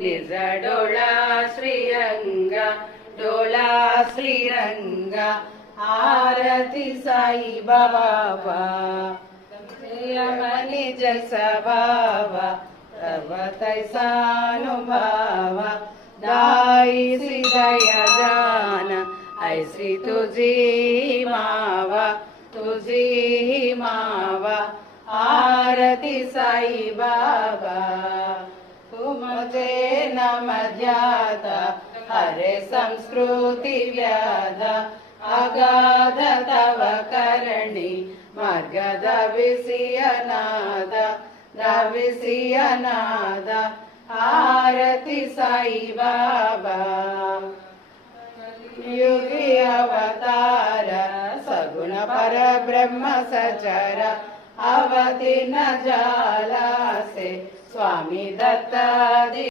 निज डोला श्रीरंग डोला श्रीरंग आरती साई बाबा निज स्वभाव तव तैसानुभाव दाई श्री दया जान ऐसी तुझी मावा आरती साई बाबा तुमचे नम ध्याता हरे संस्कृति व्याध अगाध तव करणी मार्ग दविसियनाद आरती साई बाबा युगी अवतार सगुण पर ब्रह्म सचर अवधि न जाला से स्वामी दत्ता